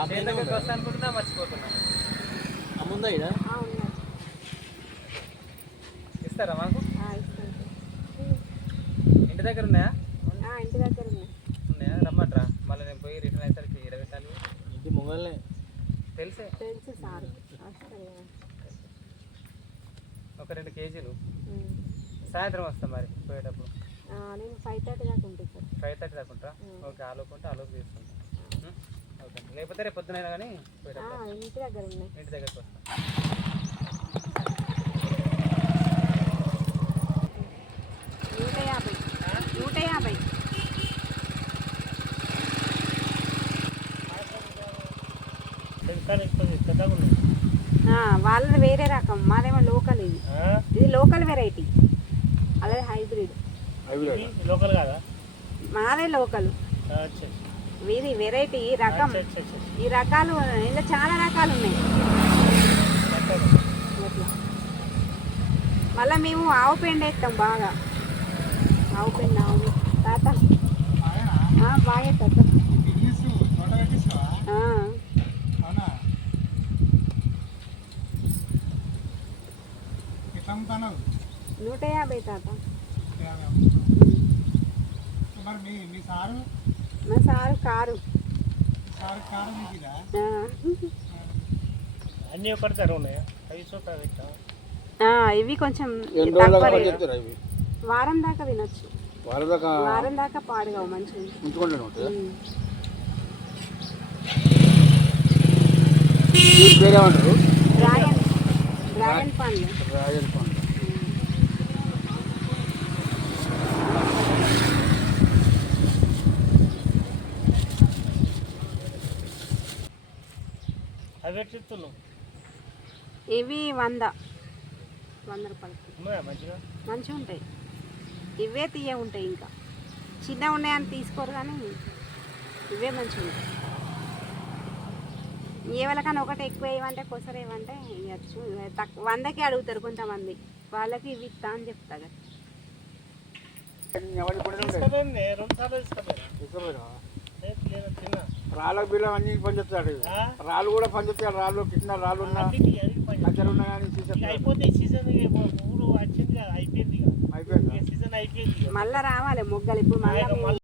దగ్గరికి వస్తా అనుకుంటున్నా మర్చిపోతున్నా అమ్ముందా ఉన్నాయి ఇస్తారా మాకు. ఇంటి దగ్గర ఉన్నాయా ఆ, ఇంటి దగ్గర ఉన్నాయి? రమ్మంటారా. మళ్ళీ నేను పోయి రిటర్న్ అయ్యేసరికి ఇరవై ఇంటి మొగలే తెలిసే. తెలుసు సార్. ఒక రెండు కేజీలు. సాయంత్రం వస్తాం మరి పోయేటప్పుడు. ఆ, నేను ఫైవ్ థర్టీ దాకా ఉంటుంది సార్ ఫైవ్ థర్టీ దాకుంటా ఓకే ఆలోకుంటే ఆలోపు తీసుకుంటా ఉం? ఓకే లేకపోతే రేపు పొద్దునైనా కానీ ఇంటి దగ్గర ఉన్నాయి ఇంటి దగ్గరికి వస్తాం నూట యాభై. నూట యాభై. ఆ, వాళ్ళది వేరే రకం. మాదేమో లోకల్ ఇది. ఇది లోకల్ వెరైటీ. అదే హైబ్రిడ్. లోకల్ కాదా? మాదే లోకల్. ఇది వెరైటీ రకం. ఈ రకాలు ఇంకా చాలా రకాలు ఉన్నాయి. మళ్ళీ మేము ఆవు పెండ వేస్తాం బాగా. ఆవు పెండ ఆవు తాత. బాగా? అమ్ముతాను నూట యాభై తాత. మరి మీ సారు? సారు కారు. కారు. అన్నీ ఒకటి ధర ఉన్నాయా? ఇవి కొంచెం వారం దాకా తినొచ్చు. వాళ్ళ దాకా? వారం దాకా పాడుగా మంచిగా. ఉంటుంది పేరేమంటారు? డ్రాగన్ డ్రాగన్ పండ్లు రాజన్ పండు. ఇవి వంద. వంద ఉన్నాయా మంచిగా? ఉంటాయి. ఇవే తీయ ఉంటాయి ఇంకా. చిన్న ఉన్నాయని తీసుకోరు కానీ ఇవే మంచిగా ఉంటాయి. ఏవలకన్నా ఒకటి ఎక్కువ ఏమంటే కొసరు ఏమంటే ఇవ్వచ్చు తక్కువ వందకి అడుగుతారు కొంతమంది. వాళ్ళకి ఇవి ఇస్తా అని చెప్తా రాళ్ళ బిల్లం అన్ని పనిచేస్తాడు. ఆ? రాళ్ళు కూడా పనిచేస్తాడు రాళ్ళు కింద రాళ్ళు ఉన్నా కానీ అయిపోతే సీజన్ ఊరు వచ్చింది కదా అయిపోయింది సీజన్ అయిపోయింది? మళ్ళీ రావాలి మొగ్గలు ఇప్పుడు మళ్ళీ